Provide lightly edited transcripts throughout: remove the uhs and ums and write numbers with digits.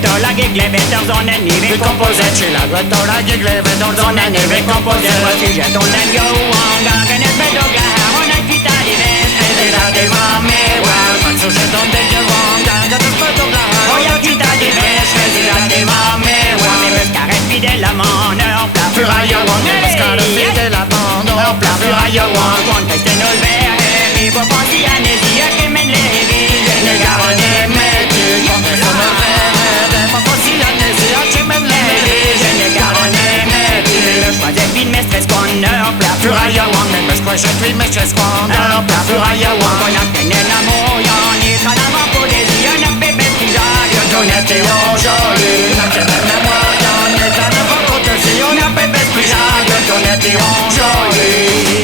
Vitolagig leveter zonen nivek kompozet Csillágot tolagig leveter zonen nivek kompozet Vasizset onnen jó hanga Genet bedogla háron egy kitári vesz Ezért van még van Matszusset onnen jó hanga Genet bedogla háron Olyan kitári vesz Ezért van még van Mais Muscaret fidèle à mon heure plat Furaille one Mais Muscaret fidèle à mon heure plat Furaille one Conteste nul verre Vivo pensi anesia Che men levi Ne garone metti Conteste nul verre Vivo pensi anesia Che men levi Ne garone metti Le choix est vide mais stress qu'on heure plat Furaille one Mais me squashet vide mais stress qu'on heure plat Furaille one Con la tenne l'amor Ni tra la mort pour des yeux Ne bébé frisaille Donnette et aujourd'hui La tenne l'amor Ni tra la mort pour des yeux Ne bébé frisaille Donnette et aujourd'hui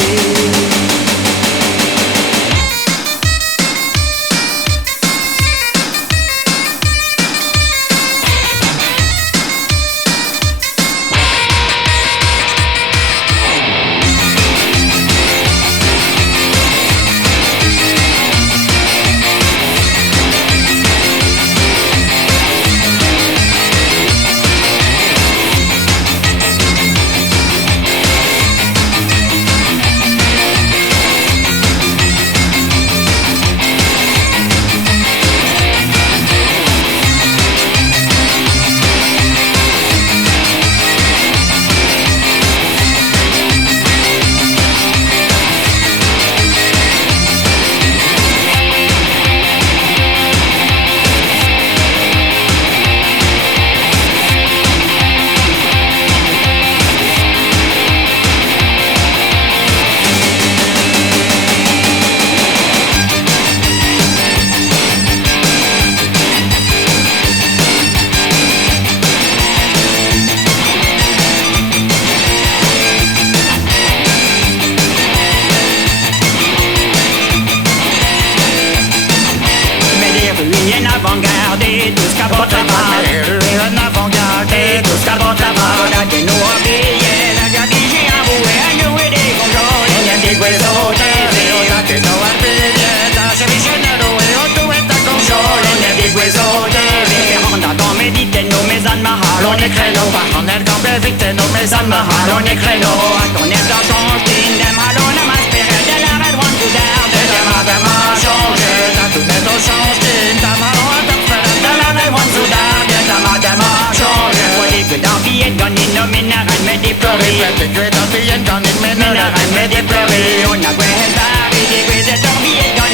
Una guerra, y de